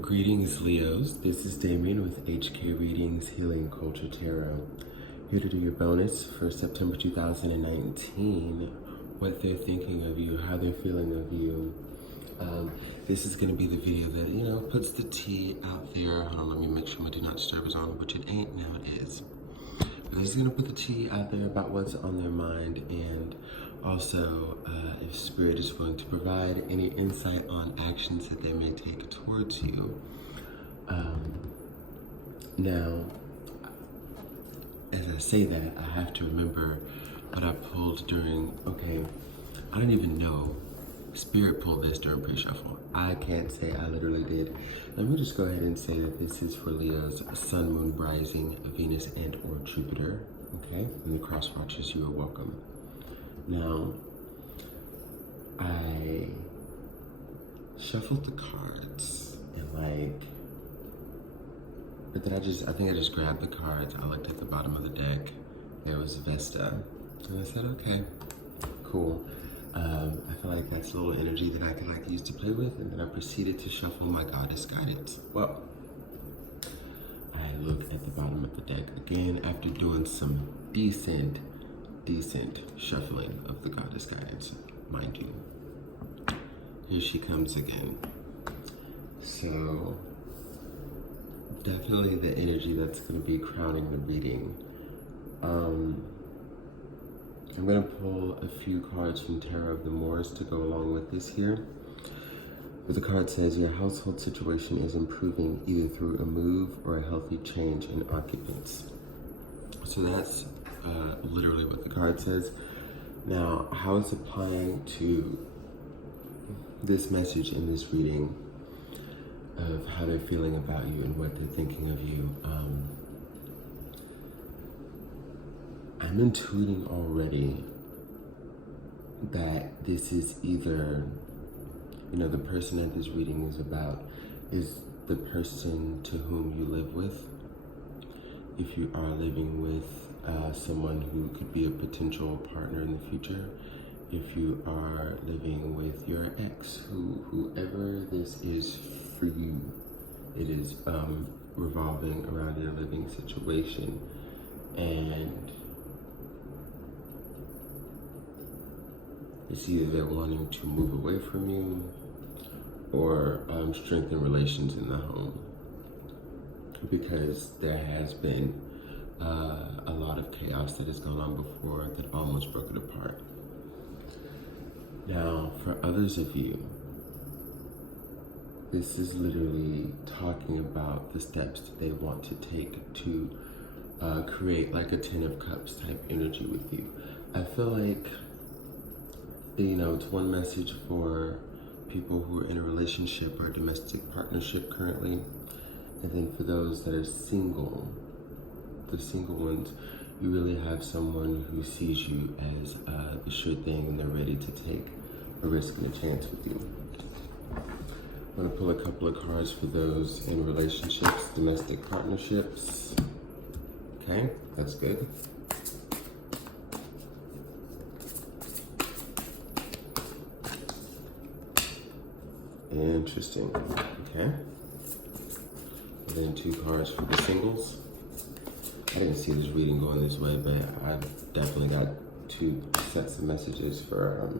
Greetings, Leos. This is Damien with HK Readings Healing Culture Tarot. Here to do your bonus for September 2019. What they're thinking of you, how they're feeling of you. This is going to be the video that, puts the tea out there. Hold on, let me make sure my Do Not Disturb is on, which it ain't now, it is. But this is going to put the tea out there about what's on their mind, and also if Spirit is willing to provide any insight on actions that they may take towards you. Now, as I say that, I have to remember what I pulled during, I don't even know. Spirit pulled this during pre-shuffle. I can't say I literally did. Let me just go ahead and say that this is for Leo's Sun, Moon, Rising, Venus, and or Jupiter. Okay? And the cross watchers, you are welcome. Now, I shuffled the cards and I think I just grabbed the cards. I looked at the bottom of the deck. There was Vesta. And I said, okay, cool. I feel like that's a little energy that I can use to play with, and then I proceeded to shuffle my Goddess Guidance. Well, I looked at the bottom of the deck again after doing some decent shuffling of the Goddess Guidance, mind you. Here she comes again. So, definitely the energy that's going to be crowning the reading. I'm going to pull a few cards from Tarot of the Moors to go along with this here. But the card says, your household situation is improving either through a move or a healthy change in occupants. So that's literally what the card says. Now, how it's applying to this message in this reading of how they're feeling about you and what they're thinking of you. I'm intuiting already that this is either, the person that this reading is about is the person to whom you live with. If you are living with someone who could be a potential partner in the future, if you are living with your ex, whoever this is for you, it is revolving around your living situation. And it's either they're wanting to move away from you or strengthen relations in the home, because there has been a lot of chaos that has gone on before that almost broke it apart. Now, for others of you, this is literally talking about the steps that they want to take to create like a 10 of Cups type energy with you. I feel like, it's one message for people who are in a relationship or a domestic partnership currently. And then for those that are single, the single ones, you really have someone who sees you as the sure thing, and they're ready to take a risk and a chance with you. I'm going to pull a couple of cards for those in relationships, domestic partnerships. Okay, that's good. Interesting. Okay. And then 2 cards for the singles. I didn't see this reading going this way, but I definitely got 2 sets of messages for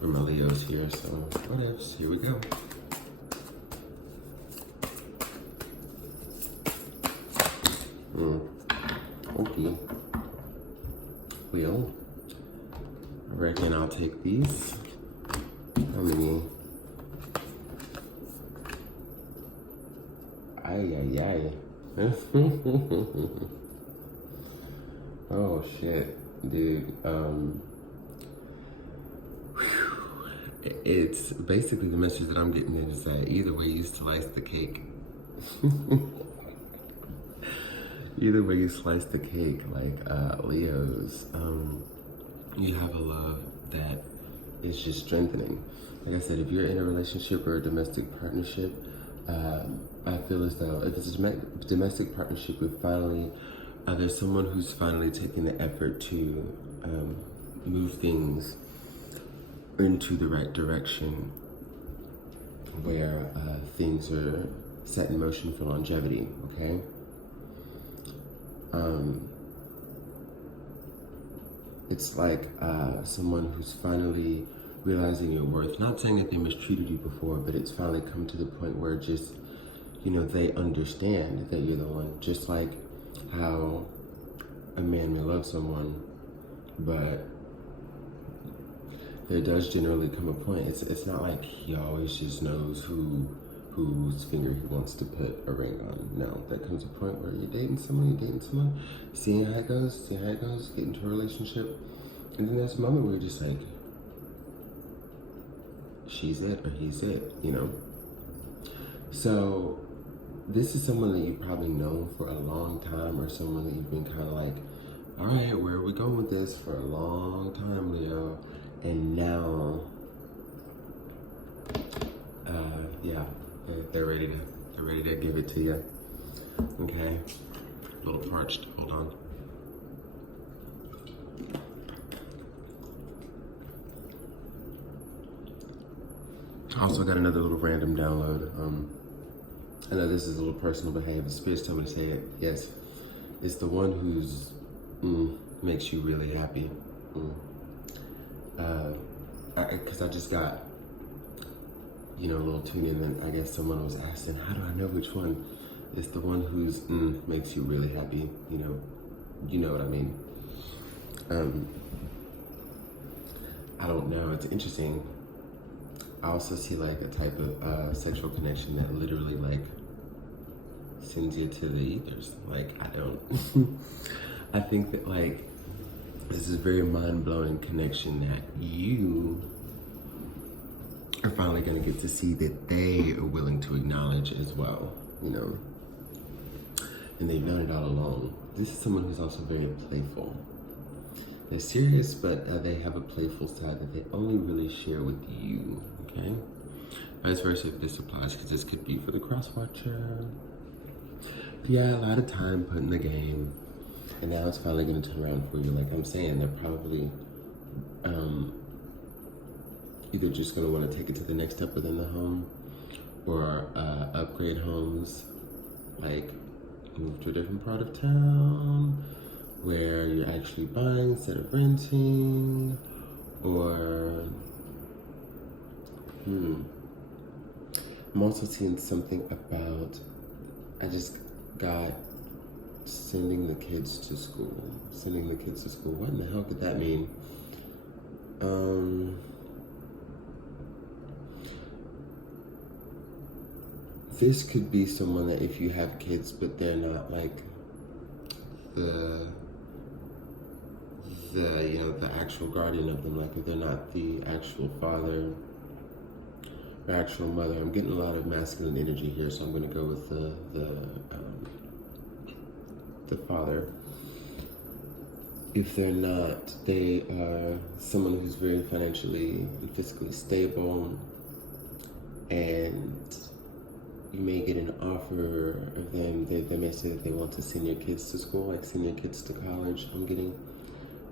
my Leos here, so what else? Here we go. Okay. Well, I reckon I'll take these. How many? Ay. Oh shit, dude. It's basically the message that I'm getting is that either way you slice the cake. Either way you slice the cake, like Leos, you have a love that is just strengthening. Like I said, if you're in a relationship or a domestic partnership, I feel as though if it's a domestic partnership, there's someone who's finally taking the effort to move things into the right direction where things are set in motion for longevity, okay? It's like someone who's finally realizing your worth. Not saying that they mistreated you before, but it's finally come to the point where just, you know, they understand that you're the one. Just like how a man may love someone, but there does generally come a point. It's not like he always just knows whose finger he wants to put a ring on. No, there comes a point where you're dating someone, seeing how it goes, get into a relationship, and then there's a moment where you're just like, she's it or he's it, you know? So this is someone that you've probably known for a long time, or someone that you've been kind of like, all right, where are we going with this for a long time, Leo? And now, yeah, they're ready to give it to you. Okay, a little parched. Hold on. I also got another little random download. I know this is a little personal, but hey, the Spirit's told me to say it. Yes, it's the one who's makes you really happy. Because I just got, you know, a little tune in, and I guess someone was asking, how do I know which one? It's the one who's makes you really happy. You know what I mean. I don't know. It's interesting. I also see like a type of sexual connection that literally like sends you to the ethers. Like I don't. I think that like this is a very mind-blowing connection that you are finally going to get to see that they are willing to acknowledge as well, you know. And they've done it all along. This is someone who's also very playful. They're serious, but they have a playful side that they only really share with you, okay? Vice versa if this applies, because this could be for the cross-watcher. Yeah, a lot of time put in the game, and now it's finally going to turn around for you. Like I'm saying, they're probably either just going to want to take it to the next step within the home, or upgrade homes, like move to a different part of town, where you're actually buying instead of renting, or I'm also seeing something about, I just got sending the kids to school. What in the hell could that mean? This could be someone that if you have kids, but they're not like the you know, the actual guardian of them, like if they're not the actual father or actual mother. I'm getting a lot of masculine energy here, so I'm going to go with the father. If they're not, they are someone who's very financially and physically stable, and you may get an offer of them. They may say that they want to send your kids to school, like send your kids to college. I'm getting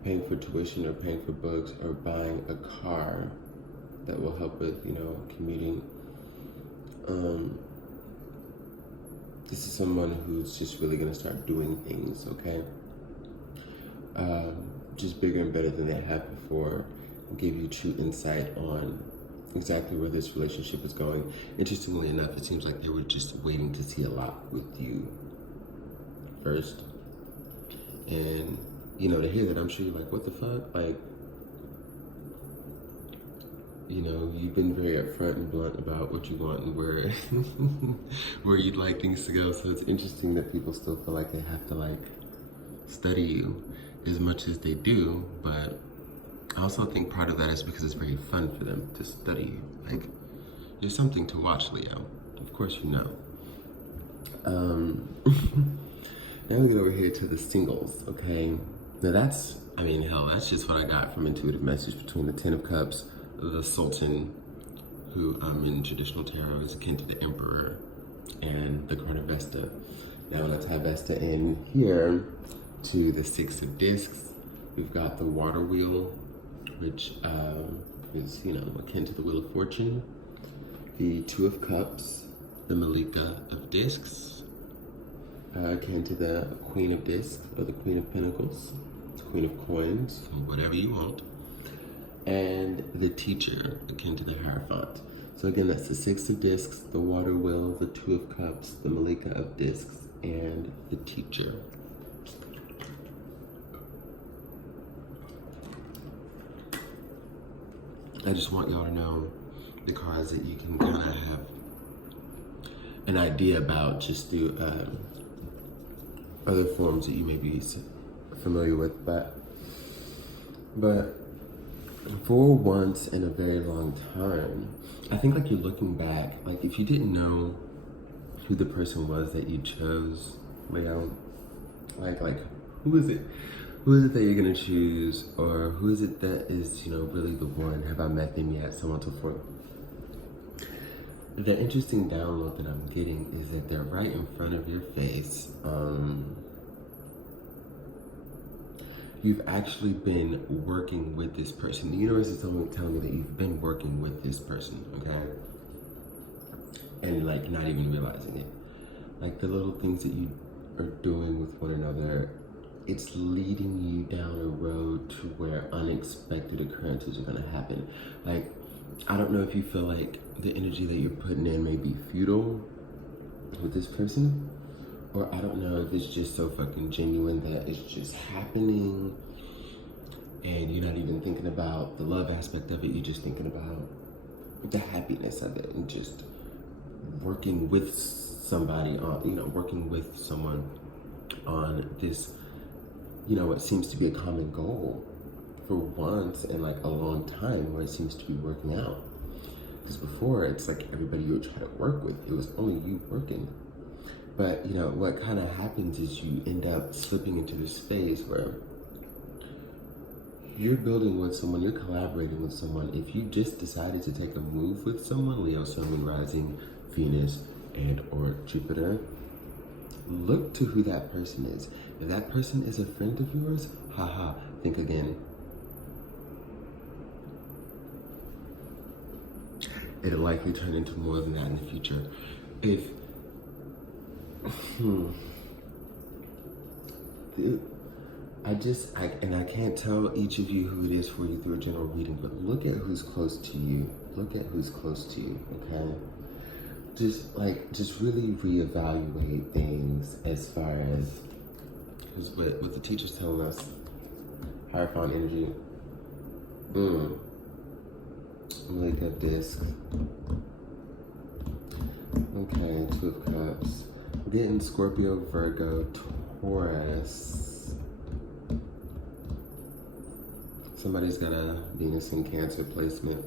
paying for tuition or paying for books or buying a car that will help with, you know, commuting. This is someone who's just really going to start doing things, okay? Just bigger and better than they have before, and give you true insight on exactly where this relationship is going. Interestingly enough, it seems like they were just waiting to see a lot with you first. And, you know, to hear that, I'm sure you're like, what the fuck? Like, you know, you've been very upfront and blunt about what you want and where where you'd like things to go. So it's interesting that people still feel like they have to like study you as much as they do, but I also think part of that is because it's very fun for them to study you. Like, you're something to watch, Leo. Of course you know. Now we get over here to the singles, okay? Now that's, I mean, hell, that's just what I got from intuitive message between the Ten of Cups, the Sultan, who in traditional tarot is akin to the Emperor, and the card of Vesta. Now let's have Vesta in here to the Six of Discs. We've got the Water Wheel, which is, you know, akin to the Wheel of Fortune, the Two of Cups, the Malika of Discs, akin to the Queen of Discs or the Queen of Pentacles, Queen of Coins, whatever you want, and the Teacher, akin to the Hierophant. So again, that's the Six of Discs, the Water Wheel, the Two of Cups, the Malika of Discs, and the Teacher. I just want y'all to know the cards that you can kind of have an idea about just through other forms that you may be familiar with. But for once in a very long time, I think like you're looking back, like if you didn't know who the person was that you chose, you know, like who is it? Who is it that you're gonna choose, or who is it that is, you know, really the one? Have I met them yet? So on and so forth. The interesting download that I'm getting is that they're right in front of your face. You've actually been working with this person. The universe is telling me that you've been working with this person, okay? And like not even realizing it. Like the little things that you are doing with one another, it's leading you down a road to where unexpected occurrences are gonna happen. Like, I don't know if you feel like the energy that you're putting in may be futile with this person, or I don't know if it's just so fucking genuine that it's just happening and you're not even thinking about the love aspect of it, you're just thinking about the happiness of it and just working with somebody on, you know, working with someone on this, you know, what seems to be a common goal for once in like a long time, where it seems to be working out. Because before, it's like everybody you would try to work with, it was only you working. But you know, what kind of happens is you end up slipping into this phase where you're building with someone, you're collaborating with someone. If you just decided to take a move with someone, Leo, Sun, Moon, Rising, Venus, and or Jupiter, look to who that person is. If that person is a friend of yours, haha, think again. It'll likely turn into more than that in the future. If, I can't tell each of you who it is for you through a general reading, but look at who's close to you. Look at who's close to you, okay? Just really reevaluate things as far as, because what the teacher's telling us, Hierophant energy, Lake of Discs, okay, Two of Cups, we're getting Scorpio, Virgo, Taurus, somebody's got a Venus in Cancer placement,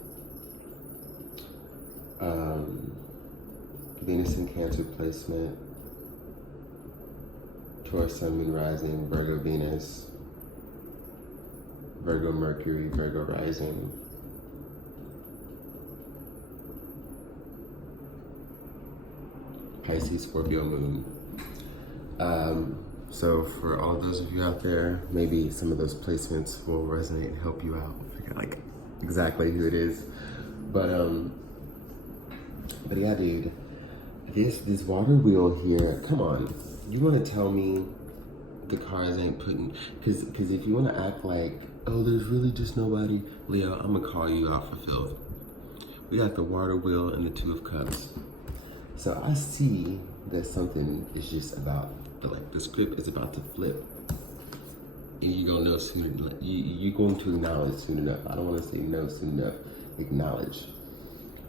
Venus in Cancer placement, Taurus, Sun, Moon, Rising, Virgo, Venus, Virgo, Mercury, Virgo, Rising. Pisces, Scorpio, Moon. So for all those of you out there, maybe some of those placements will resonate and help you out. Figure like exactly who it is. But yeah, dude. This water wheel here, come on. You want to tell me the cards ain't putting, because if you want to act like, oh, there's really just nobody, Leo, I'm going to call you out for filth. We got the water wheel and the Two of Cups. So I see that something is just about, like the script is about to flip. And you're going to know soon, you're going to acknowledge soon enough. I don't want to say no soon enough, acknowledge.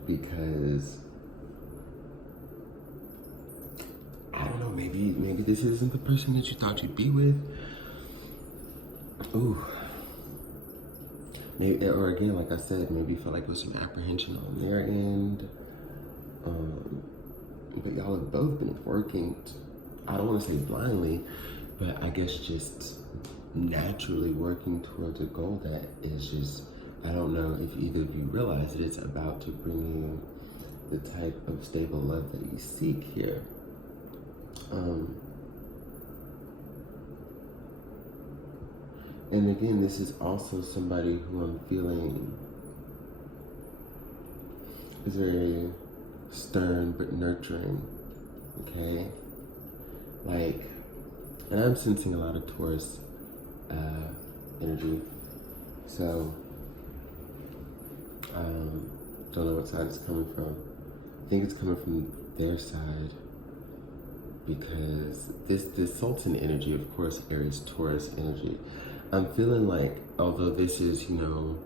Because I don't know, maybe this isn't the person that you thought you'd be with. Ooh. Maybe, or again, like I said, maybe you felt like there was some apprehension on their end. But y'all have both been working, I don't want to say blindly, but I guess just naturally working towards a goal that is just, I don't know if either of you realize that it's about to bring you the type of stable love that you seek here. And again, this is also somebody who I'm feeling is very stern but nurturing, okay? Like, and I'm sensing a lot of Taurus energy, so don't know what side it's coming from. I think it's coming from their side, because this Sultan energy, of course, Aries Taurus energy. I'm feeling like, although this is, you know,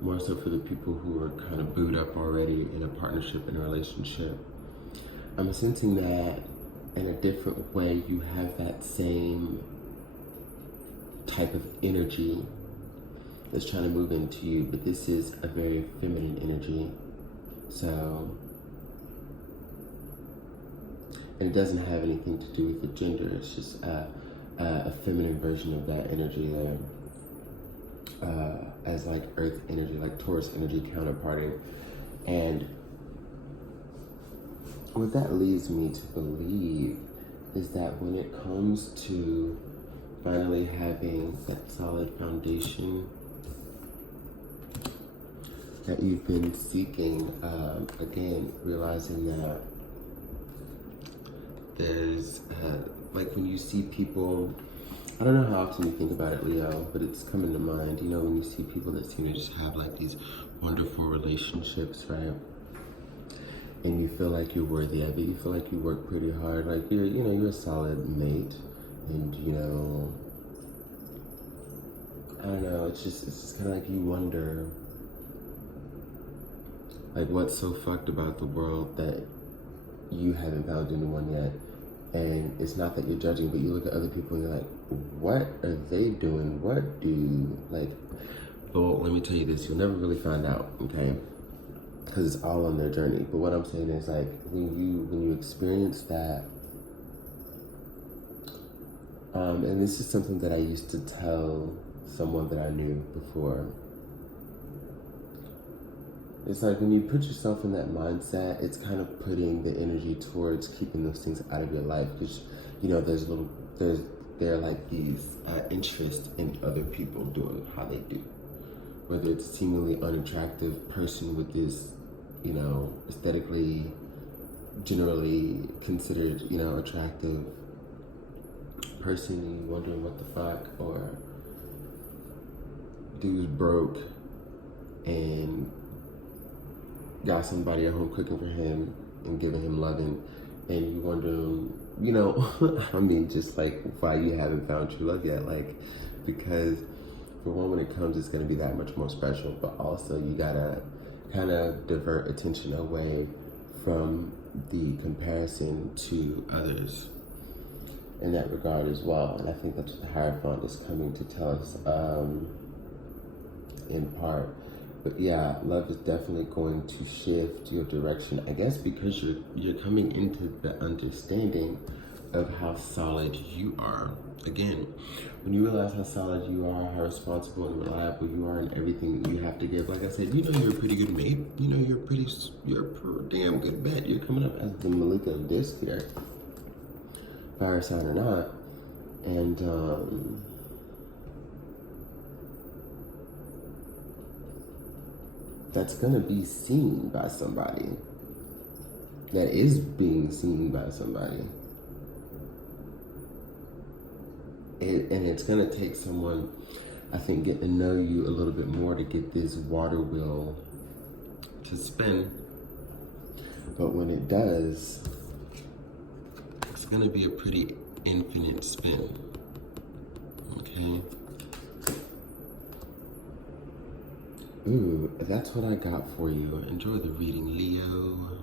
more so for the people who are kind of booed up already in a partnership, in a relationship, I'm sensing that in a different way you have that same type of energy that's trying to move into you, but this is a very feminine energy. So, and it doesn't have anything to do with the gender, it's just a feminine version of that energy there. As like earth energy, like Taurus energy counterparting. And what that leads me to believe is that when it comes to finally having that solid foundation that you've been seeking, again, realizing that there's, like when you see people, I don't know how often you think about it, Leo, but it's coming to mind, you know, when you see people that seem to just have like these wonderful relationships, right? And you feel like you're worthy of it, you feel like you work pretty hard, like you're, you know, you're a solid mate, and you know, I don't know, it's just kind of like you wonder, like what's so fucked about the world that you haven't found anyone yet. And it's not that you're judging, but you look at other people and you're like, what are they doing? What do, like, well, let me tell you this, you'll never really find out, okay? Because it's all on their journey. But what I'm saying is, like, when you experience that, and this is something that I used to tell someone that I knew before. It's like when you put yourself in that mindset, it's kind of putting the energy towards keeping those things out of your life, because, you know, there are like these interests in other people doing how they do. Whether it's a seemingly unattractive person with this, you know, aesthetically, generally considered, you know, attractive person, wondering what the fuck, or dude's broke and got somebody at home cooking for him and giving him loving, and you wonder, you know, I mean, just like why you haven't found true love yet, like, because for one, when it comes, it's going to be that much more special, but also you gotta kind of divert attention away from the comparison to others in that regard as well. And I think that's what the Hierophant is coming to tell us in part. But yeah, love is definitely going to shift your direction, I guess, because you're coming into the understanding of how solid you are. Again, when you realize how solid you are, how responsible and reliable you are in everything that you have to give, like I said, you know, you're a pretty good mate. You know, you're a damn good bet. You're coming up as the Malika of Disc here, fire sign or not. And that's gonna be seen by somebody. That is being seen by somebody. And it's gonna take someone, I think, getting to know you a little bit more to get this water wheel to spin. But when it does, it's gonna be a pretty infinite spin, okay? Ooh, that's what I got for you. Enjoy the reading, Leo.